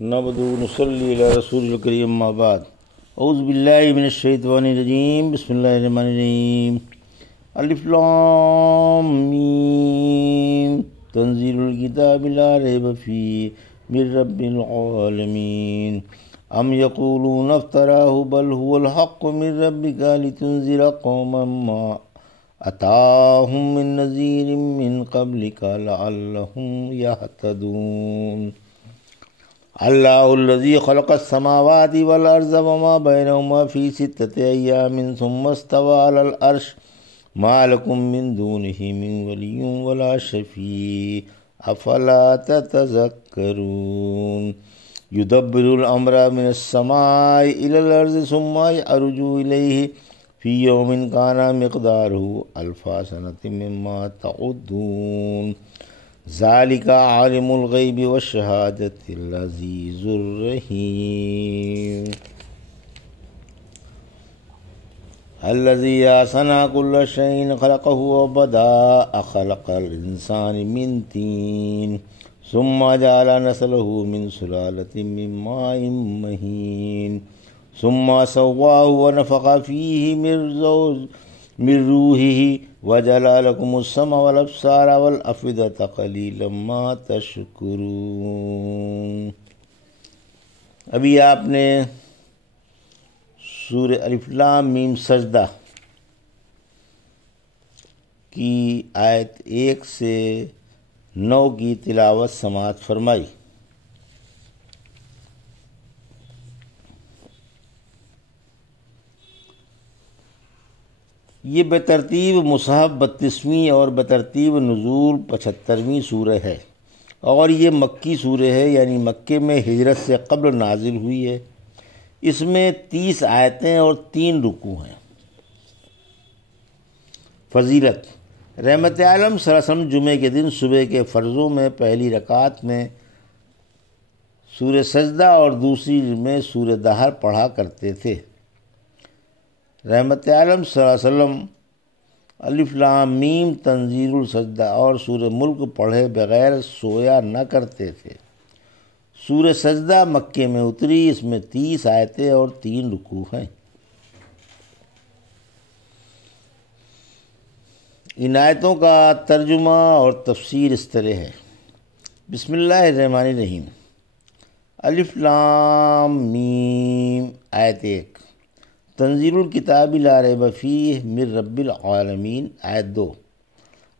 نحمدہ و نصلی علی رسول الکریم اما بعد اعوذ باللہ من الشیطان الرجیم بسم اللہ الرحمن الرحیم الف لام میم تنزیل الکتاب لا ریب فیہ من رب العالمین ام یقولون افتراہ بل هو الحق من ربک لتنذر قوما ما اتاہم من نذیر من قبلک لعلہم یہتدون اللہ الذی خلق السماوات والارض وما بینہما فی ستۃ ایام ثم استوى علی العرش ما لکم من دونہ من ولی ولا شفیع افلا تتذکرون یدبر الامر من السماء الی الارض ثم یعرج الیہ فی یوم کان مقدارہ الف سنۃ مما تعدون ذالک عالم الغیب والشہادۃ العزیز الرحیم الذی احسن کل شیء خلقہ وبدأ خلق الانسان من طین ثم جعل نسلہ من سلالۃ من ماء مہین ثم سواہ ونفخ فیہ من روحہ وجعل لکم السمع والابصار والافئدۃ قلیلا ما تشکرون۔ ابھی آپ نے سورہ الف لام میم سجدہ کی آیت 1 سے 9 کی تلاوت سماعت فرمائی۔ یہ بترتیب مصحف 32ویں اور بترتیب نزول 75ویں سورہ ہے، اور یہ مکی سورہ ہے، یعنی مکے میں ہجرت سے قبل نازل ہوئی ہے۔ اس میں 30 آیتیں اور 3 رکوع ہیں۔ فضیلت: رحمت عالم صلی اللہ علیہ وسلم جمعے کے دن صبح کے فرضوں میں پہلی رکعت میں سورہ سجدہ اور دوسری میں سورہ دہر پڑھا کرتے تھے۔ رحمت عالم صلی اللہ علیہ وسلم الف لام میم تنزیل السجدہ اور سورہ ملک پڑھے بغیر سویا نہ کرتے تھے۔ سورہ سجدہ مکے میں اتری، اس میں 30 آیتیں اور 3 رکوع ہیں۔ ان آیتوں کا ترجمہ اور تفسیر اس طرح ہے۔ بسم اللہ الرحمن الرحیم۔ الف لام میم آیت 1 تنزیل الکتاب لا ریب فیہ من رب العالمین۔ آیت 2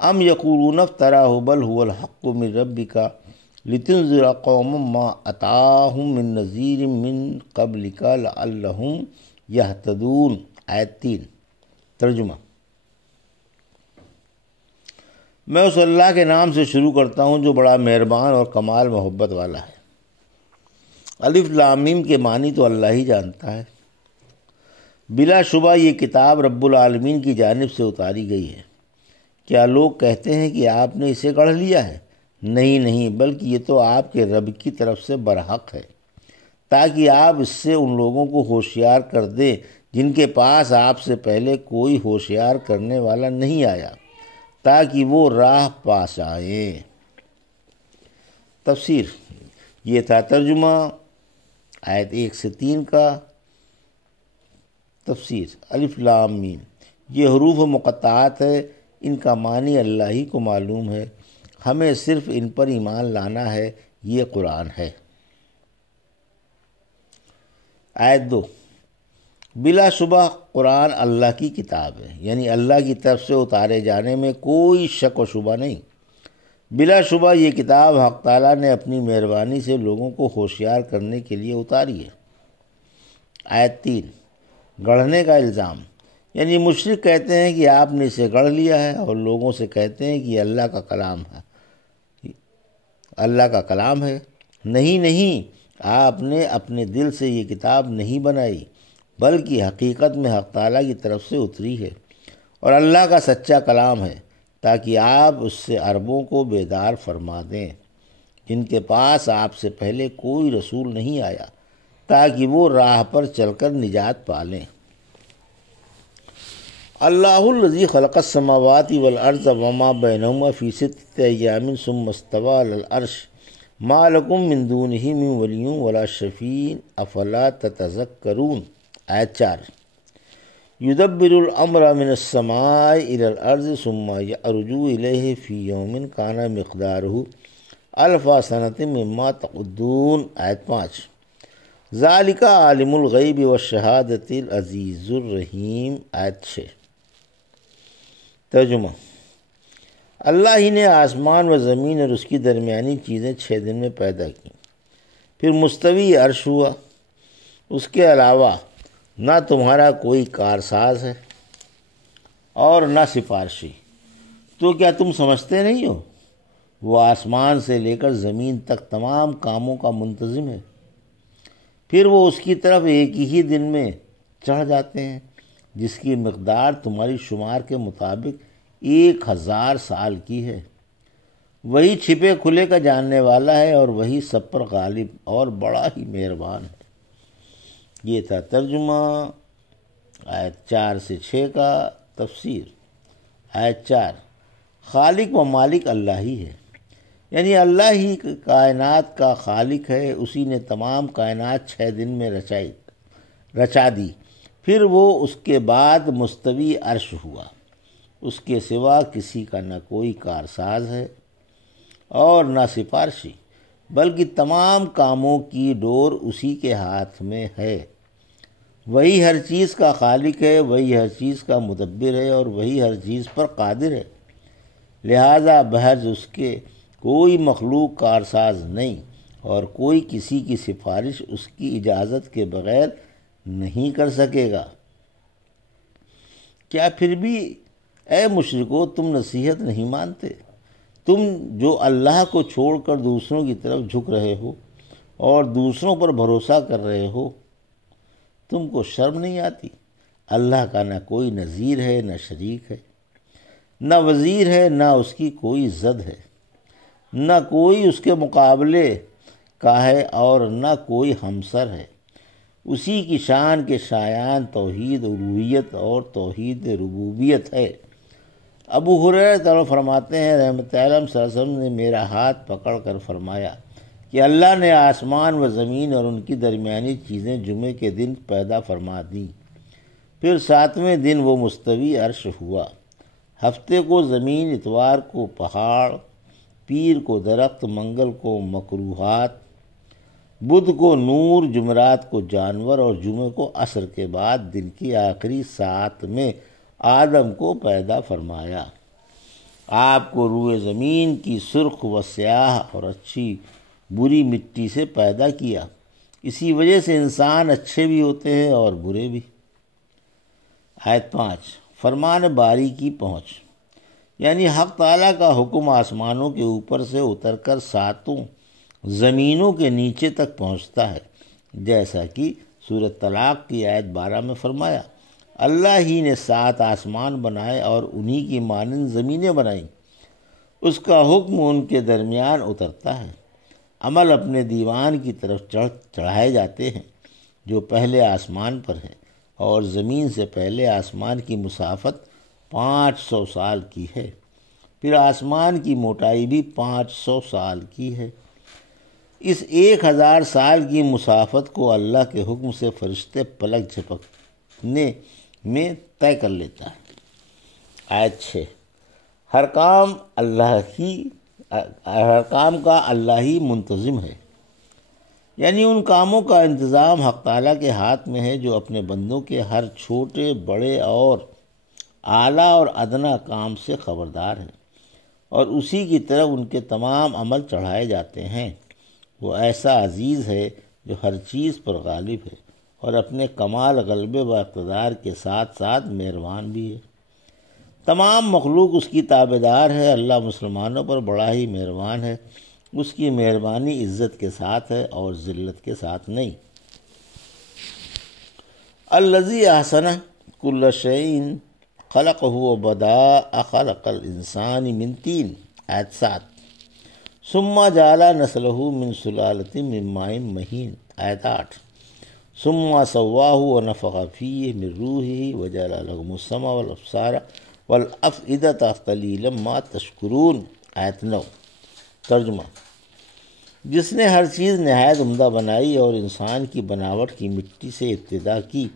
ام یقولون افتراہ بل هو الحق من ربک لتنذر قوما ما اتاہم من نذیر من قبلک لعلہم یہتدون۔ آیت 3 ترجمہ: میں اس اللہ کے نام سے شروع کرتا ہوں جو بڑا مہربان اور کمال محبت والا ہے۔ الف لام میم کے معنی تو اللہ ہی جانتا ہے۔ بلا شبہ یہ کتاب رب العالمین کی جانب سے اتاری گئی ہے۔ کیا لوگ کہتے ہیں کہ آپ نے اسے گڑھ لیا ہے؟ نہیں، بلکہ یہ تو آپ کے رب کی طرف سے برحق ہے، تاکہ آپ اس سے ان لوگوں کو ہوشیار کر دیں جن کے پاس آپ سے پہلے کوئی ہوشیار کرنے والا نہیں آیا، تاکہ وہ راہ پاس آئیں۔ تفسیر: یہ تھا ترجمہ آیت 1 سے 3 کا۔ تفسیر: الف لام میم یہ حروف مقطعات ہے، ان کا معنی اللہ ہی کو معلوم ہے، ہمیں صرف ان پر ایمان لانا ہے، یہ قرآن ہے۔ آیت 2 بلا شبہ قرآن اللہ کی کتاب ہے، یعنی اللہ کی طرف سے اتارے جانے میں کوئی شک و شبہ نہیں۔ بلا شبہ یہ کتاب حق تعالیٰ نے اپنی مہربانی سے لوگوں کو ہوشیار کرنے کے لیے اتاری ہے۔ آیت 3 گڑھنے کا الزام، یعنی مشرک کہتے ہیں کہ آپ نے اسے گڑھ لیا ہے، اور لوگوں سے کہتے ہیں کہ یہ اللہ کا کلام ہے۔ نہیں، آپ نے اپنے دل سے یہ کتاب نہیں بنائی، بلکہ حقیقت میں حق تعالیٰ کی طرف سے اتری ہے، اور اللہ کا سچا کلام ہے، تاکہ آپ اس سے عربوں کو بیدار فرما دیں جن کے پاس آپ سے پہلے کوئی رسول نہیں آیا، تاکہ وہ راہ پر چل کر نجات پالیں۔ اللہ الذی خلق السماوات والارض وما بینہما فی ستۃ ایام ثم استوی علی العرش ما لکم من دونہ من ولی ولا شفیع افلا تتذکرون۔ آیت 4، یدبر الامر من السماء الى الارض ثم یعرج الیہ فی یوم کان مقدارہ الف سنۃ مما تعدون۔ آیت 5، ذالک عالم الغیب والشہادۃ العزیز الرحیم۔ آیت 6۔ ترجمہ: اللہ ہی نے آسمان و زمین اور اس کی درمیانی چیزیں 6 دن میں پیدا کی، پھر مستوی عرش ہوا۔ اس کے علاوہ نہ تمہارا کوئی کارساز ہے اور نہ سفارشی، تو کیا تم سمجھتے نہیں ہو؟ وہ آسمان سے لے کر زمین تک تمام کاموں کا منتظم ہے، پھر وہ اس کی طرف ایک ہی دن میں چڑھ جاتے ہیں، جس کی مقدار تمہاری شمار کے مطابق 1000 سال کی ہے۔ وہی چھپے کھلے کا جاننے والا ہے اور وہی سب پر غالب اور بڑا ہی مہربان ہے۔ یہ تھا ترجمہ آیت 4 سے 6 کا۔ تفسیر: آیت 4، خالق و مالک اللہ ہی ہے، یعنی اللہ ہی کائنات کا خالق ہے۔ اسی نے تمام کائنات 6 دن میں رچا دی، پھر وہ اس کے بعد مستوی عرش ہوا۔ اس کے سوا کسی کا نہ کوئی کارساز ہے اور نہ سفارشی، بلکہ تمام کاموں کی ڈور اسی کے ہاتھ میں ہے۔ وہی ہر چیز کا خالق ہے، وہی ہر چیز کا مدبر ہے اور وہی ہر چیز پر قادر ہے۔ لہذا بحث اس کے کوئی مخلوق کارساز نہیں اور کوئی کسی کی سفارش اس کی اجازت کے بغیر نہیں کر سکے گا۔ کیا پھر بھی اے مشرکو تم نصیحت نہیں مانتے؟ تم جو اللہ کو چھوڑ کر دوسروں کی طرف جھک رہے ہو اور دوسروں پر بھروسہ کر رہے ہو، تم کو شرم نہیں آتی؟ اللہ کا نہ کوئی نظیر ہے نہ شریک ہے، نہ وزیر ہے نہ اس کی کوئی ضد ہے، نہ کوئی اس کے مقابلے کا ہے اور نہ کوئی ہمسر ہے۔ اسی کی شان کے شایان توحید الوہیت اور توحید ربوبیت ہے۔ ابو ہریرہ تعالیٰ فرماتے ہیں رحمت عالم صلی اللہ علیہ وسلم نے میرا ہاتھ پکڑ کر فرمایا کہ اللہ نے آسمان و زمین اور ان کی درمیانی چیزیں جمعے کے دن پیدا فرما دیں، پھر 7ویں دن وہ مستوی عرش ہوا۔ ہفتے کو زمین، اتوار کو پہاڑ، پیر کو درخت، منگل کو مکروہات، بدھ کو نور، جمعرات کو جانور اور جمعے کو عصر کے بعد دن کی آخری ساعت میں آدم کو پیدا فرمایا۔ آپ کو روئے زمین کی سرخ و سیاہ اور اچھی بری مٹی سے پیدا کیا۔ اسی وجہ سے انسان اچھے بھی ہوتے ہیں اور برے بھی۔ آیت 5، فرمان باری کی پہنچ، یعنی حق تعالیٰ کا حکم آسمانوں کے اوپر سے اتر کر 7 زمینوں کے نیچے تک پہنچتا ہے، جیسا کہ سورۃ طلاق کی آیت 12 میں فرمایا۔ اللہ ہی نے 7 آسمان بنائے اور انہی کی مانند زمینیں بنائیں۔ اس کا حکم ان کے درمیان اترتا ہے۔ عمل اپنے دیوان کی طرف چڑھائے جاتے ہیں جو پہلے آسمان پر ہے، اور زمین سے پہلے آسمان کی مسافت 500 سال کی ہے، پھر آسمان کی موٹائی بھی 500 سال کی ہے۔ اس 1000 سال کی مسافت کو اللہ کے حکم سے فرشتے پلک جھپکنے میں طے کر لیتا ہے۔ آیت 6، ہر کام کا اللہ ہی منتظم ہے، یعنی ان کاموں کا انتظام حق تعالیٰ کے ہاتھ میں ہے جو اپنے بندوں کے ہر چھوٹے بڑے اور اعلیٰ اور ادنیٰ کام سے خبردار ہے، اور اسی کی طرف ان کے تمام عمل چڑھائے جاتے ہیں۔ وہ ایسا عزیز ہے جو ہر چیز پر غالب ہے اور اپنے کمال غلبے و اقتدار کے ساتھ ساتھ مہربان بھی ہے۔ تمام مخلوق اس کی تابعدار ہے۔ اللہ مسلمانوں پر بڑا ہی مہربان ہے۔ اس کی مہربانی عزت کے ساتھ ہے اور ذلت کے ساتھ نہیں۔ الذی احسن کل شیء خلقہ وبدأ خلق الانسان من طین۔ آیت 7، ثم جعل نسلہ من سلالۃ من ماء مہین۔ آیت 8، ثم سواہ ونفخ فیہ من روحہ وجعل لکم السمع والابصار والافئدۃ قلیلا ما تشکرون۔ آیت 9۔ ترجمہ: جس نے ہر چیز نہایت عمدہ بنائی اور انسان کی بناوٹ کی مٹی سے ابتدا کی،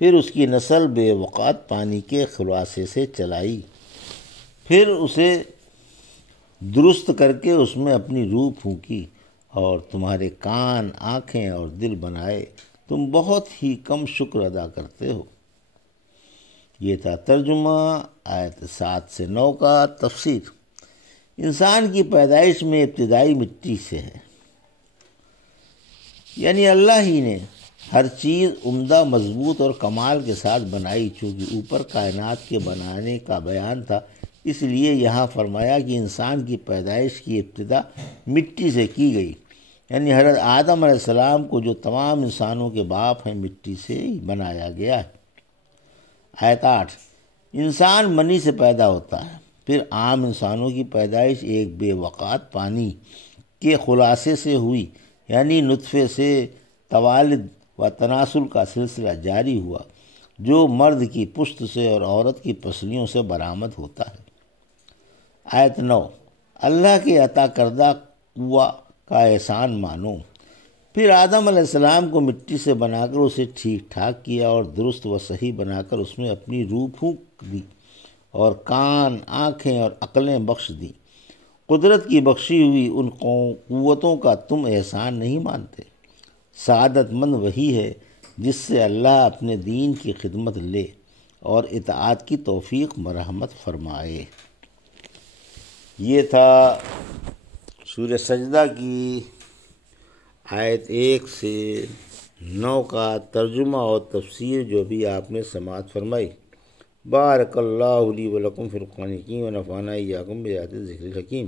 پھر اس کی نسل بے وقات پانی کے خلاصے سے چلائی، پھر اسے درست کر کے اس میں اپنی روح پھونکی اور تمہارے کان، آنکھیں اور دل بنائے، تم بہت ہی کم شکر ادا کرتے ہو۔ یہ تھا ترجمہ آیت 7 سے 9 کا۔ تفسیر: انسان کی پیدائش میں ابتدائی مٹی سے ہے، یعنی اللہ ہی نے ہر چیز عمدہ، مضبوط اور کمال کے ساتھ بنائی۔ چونکہ اوپر کائنات کے بنانے کا بیان تھا، اس لیے یہاں فرمایا کہ انسان کی پیدائش کی ابتدا مٹی سے کی گئی، یعنی حضرت آدم علیہ السلام کو جو تمام انسانوں کے باپ ہیں، مٹی سے ہی بنایا گیا ہے۔ آیت 8: انسان منی سے پیدا ہوتا ہے، پھر عام انسانوں کی پیدائش ایک بے وقات پانی کے خلاصے سے ہوئی، یعنی نطفے سے توالد و تناسل کا سلسلہ جاری ہوا جو مرد کی پشت سے اور عورت کی پسلیوں سے برآمد ہوتا ہے۔ آیت 9: اللہ کے عطا کردہ قوہ کا احسان مانو۔ پھر آدم علیہ السلام کو مٹی سے بنا کر اسے ٹھیک ٹھاک کیا اور درست و صحیح بنا کر اس میں اپنی روح پھونک دی اور کان، آنکھیں اور عقلیں بخش دیں۔ قدرت کی بخشی ہوئی ان قوتوں کا تم احسان نہیں مانتے؟ سعادت مند وہی ہے جس سے اللہ اپنے دین کی خدمت لے اور اطاعت کی توفیق مرحمت فرمائے۔ یہ تھا سورہ سجدہ کی آیت 1 سے 9 کا ترجمہ اور تفسیر جو بھی آپ نے سماعت فرمائی۔ بارک اللہ لی و لکم فی القرآن الحکیم و نفعنی ایاکم بآیات الذکر الحکیم۔